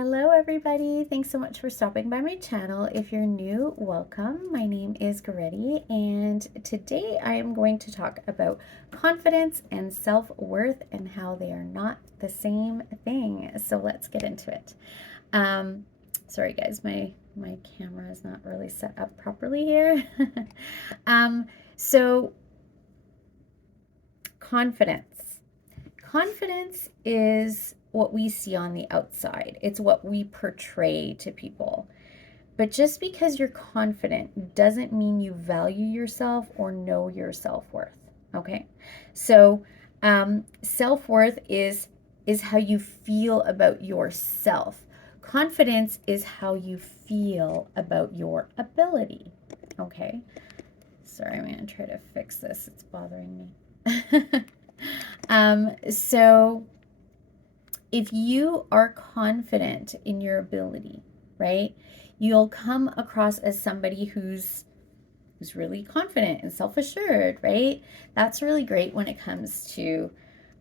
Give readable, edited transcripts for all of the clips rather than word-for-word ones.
Hello everybody, thanks so much for stopping by my channel. If you're new, welcome. My name is Goretti and today I am going to talk about confidence and self-worth and how they are not the same thing. So let's get into it. Sorry guys, my camera is not really set up properly here. So confidence. Confidence is what we see on the outside. It's what we portray to people. But just because you're confident doesn't mean you value yourself or know your self-worth. Okay? So, self-worth is how you feel about yourself. Confidence is how you feel about your ability. Okay? Sorry, I'm going to try to fix this. It's bothering me. So if you are confident in your ability, right, you'll come across as somebody who's really confident and self-assured, right? That's really great when it comes to,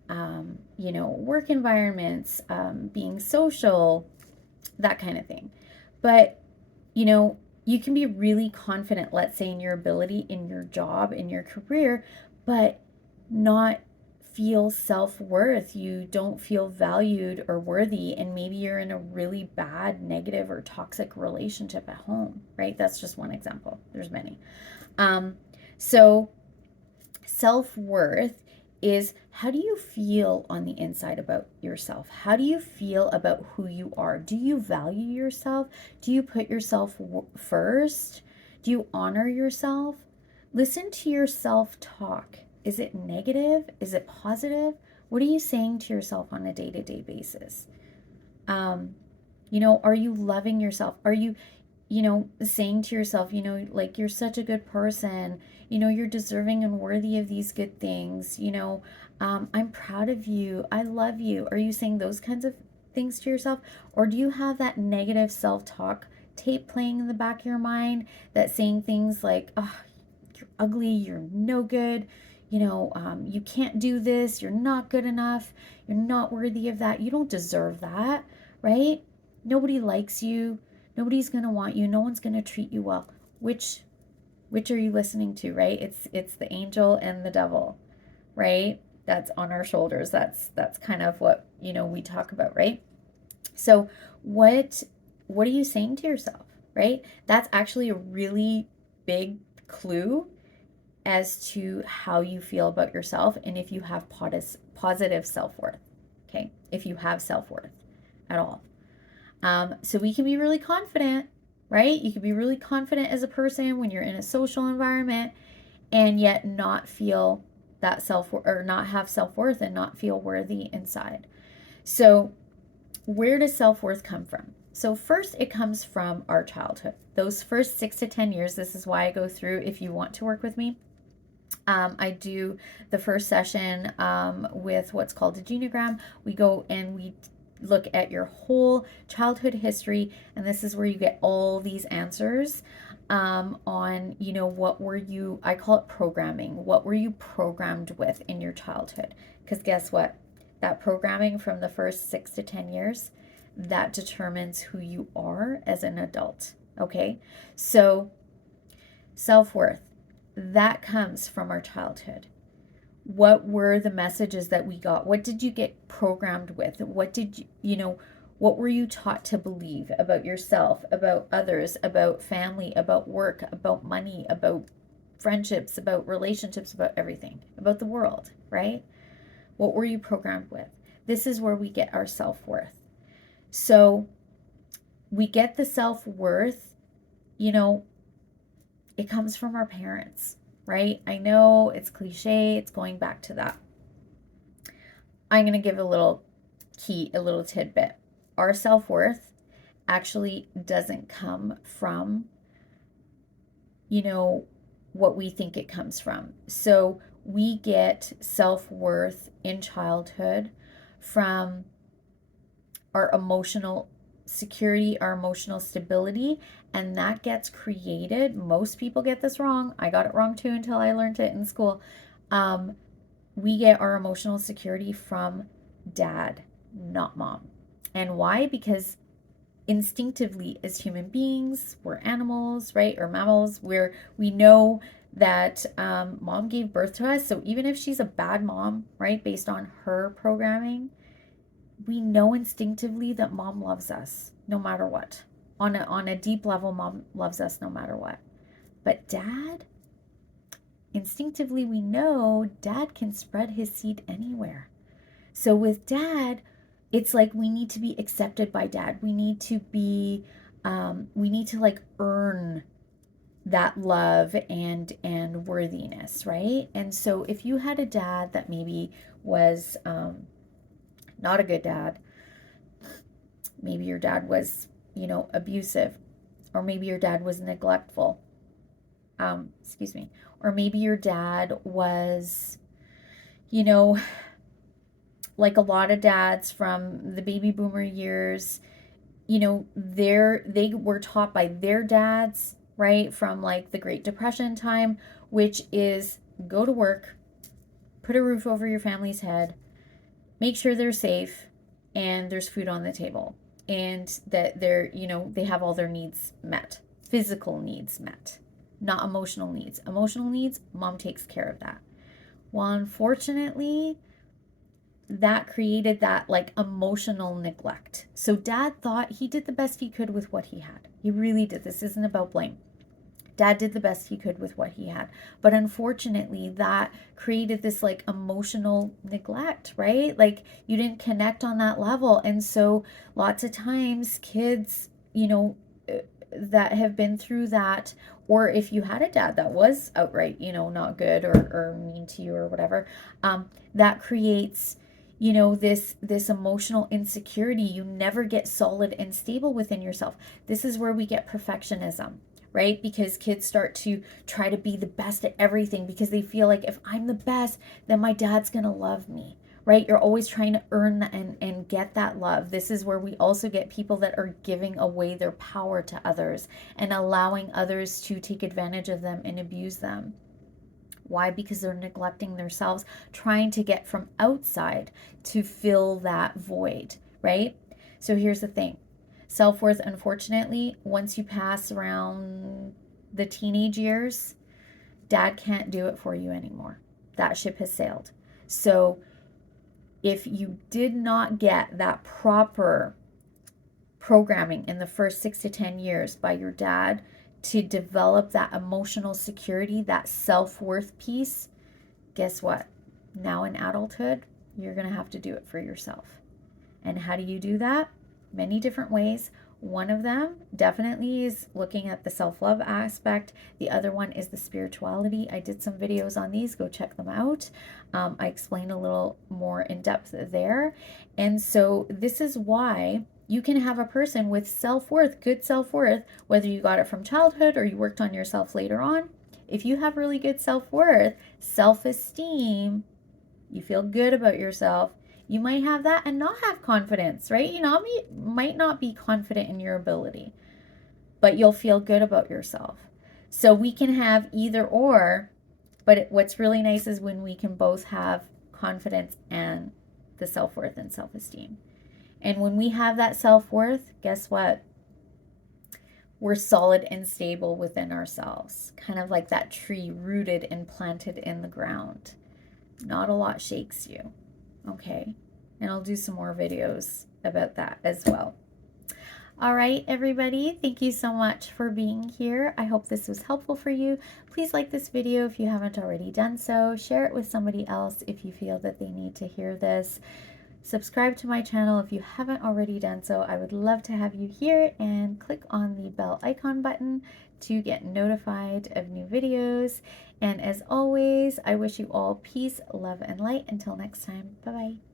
work environments, being social, that kind of thing. But, you can be really confident, let's say, in your ability, in your job, in your career, but not feel self-worth. You don't feel valued or worthy, and maybe you're in a really bad, negative, or toxic relationship at home, right? That's just one example. There's many. So self-worth is how do you feel on the inside about yourself? How do you feel about who you are? Do you value yourself? Do you put yourself first? Do you honor yourself? Listen to your self-talk. Is it negative? Is it positive? What are you saying to yourself on a day-to-day basis? Are you loving yourself? Are you, saying to yourself, like you're such a good person, you're deserving and worthy of these good things, I'm proud of you, I love you. Are you saying those kinds of things to yourself? Or do you have that negative self-talk tape playing in the back of your mind that's saying things like, oh, you're ugly, you're no good, you can't do this, you're not good enough, you're not worthy of that, you don't deserve that, right? Nobody likes you, nobody's going to want you, no one's going to treat you well. Which are you listening to, right? It's the angel and the devil, right? That's on our shoulders. That's kind of what, we talk about, right? So what are you saying to yourself, right? That's actually a really big clue as to how you feel about yourself and if you have positive self-worth. Okay, if you have self-worth at all. So we can be really confident, right? You can be really confident as a person when you're in a social environment and yet not feel that or not have self-worth and not feel worthy inside. So where does self-worth come from? So first, it comes from our childhood. Those first 6 to 10 years, this is why I go through, if you want to work with me, I do the first session with what's called a genogram. We go and we look at your whole childhood history, and this is where you get all these answers on, what were you, I call it programming. What were you programmed with in your childhood? Because guess what? That programming from the first 6 to 10 years, that determines who you are as an adult. Okay? So self-worth, that comes from our childhood. What were the messages that we got? What did you get programmed with? What did what were you taught to believe about yourself, about others, about family, about work, about money, about friendships, about relationships, about everything, about the world, right? What were you programmed with? This is where we get our self-worth. So we get the self-worth, it comes from our parents, right? I know it's cliche, it's going back to that. I'm going to give a little tidbit. Our self-worth actually doesn't come from, what we think it comes from. So we get self-worth in childhood from our emotional security, our emotional stability, and that gets created. Most people get this wrong. I got it wrong too until I learned it in school. We get our emotional security from dad, not mom. And why? Because instinctively as human beings, we're animals, right? Or mammals, where we know that mom gave birth to us. So even if she's a bad mom, right, based on her programming, we know instinctively that mom loves us no matter what. On a deep level, mom loves us no matter what. But dad, instinctively we know dad can spread his seed anywhere. So with dad, it's like we need to be accepted by dad. We need to be, we need to like earn that love and worthiness, right? And so if you had a dad that maybe was not a good dad, maybe your dad was, abusive, or maybe your dad was neglectful, excuse me, or maybe your dad was, you know, like a lot of dads from the baby boomer years, they were taught by their dads, right, from like the Great Depression time, which is go to work, put a roof over your family's head, make sure they're safe, and there's food on the table, and that they have all their needs met, physical needs met, not emotional needs. Emotional needs, mom takes care of that. Well, unfortunately, that created that like emotional neglect. So dad thought he did the best he could with what he had. He really did. This isn't about blame. Dad did the best he could with what he had. But unfortunately, that created this like emotional neglect, right? Like you didn't connect on that level. And so lots of times kids, that have been through that, or if you had a dad that was outright, not good or mean to you or whatever, that creates this emotional insecurity. You never get solid and stable within yourself. This is where we get perfectionism, right? Because kids start to try to be the best at everything because they feel like if I'm the best, then my dad's gonna love me, right? You're always trying to earn that and get that love. This is where we also get people that are giving away their power to others and allowing others to take advantage of them and abuse them. Why? Because they're neglecting themselves, trying to get from outside to fill that void, right? So here's the thing. Self-worth, unfortunately, once you pass around the teenage years, dad can't do it for you anymore. That ship has sailed. So if you did not get that proper programming in the first 6 to 10 years by your dad, to develop that emotional security, that self-worth piece, guess what? Now in adulthood, you're going to have to do it for yourself. And how do you do that? Many different ways. One of them definitely is looking at the self-love aspect. The other one is the spirituality. I did some videos on these. Go check them out. I explain a little more in depth there. And so this is why you can have a person with self-worth, good self-worth, whether you got it from childhood or you worked on yourself later on. If you have really good self-worth, self-esteem, you feel good about yourself, you might have that and not have confidence, right? You might not be confident in your ability, but you'll feel good about yourself. So we can have either or, but what's really nice is when we can both have confidence and the self-worth and self-esteem. And when we have that self-worth, guess what? We're solid and stable within ourselves, kind of like that tree rooted and planted in the ground. Not a lot shakes you, okay? And I'll do some more videos about that as well. All right, everybody, thank you so much for being here. I hope this was helpful for you. Please like this video if you haven't already done so. Share it with somebody else if you feel that they need to hear this. Subscribe to my channel if you haven't already done so. I would love to have you here, and click on the bell icon button to get notified of new videos. And as always, I wish you all peace, love, and light. Until next time, bye-bye.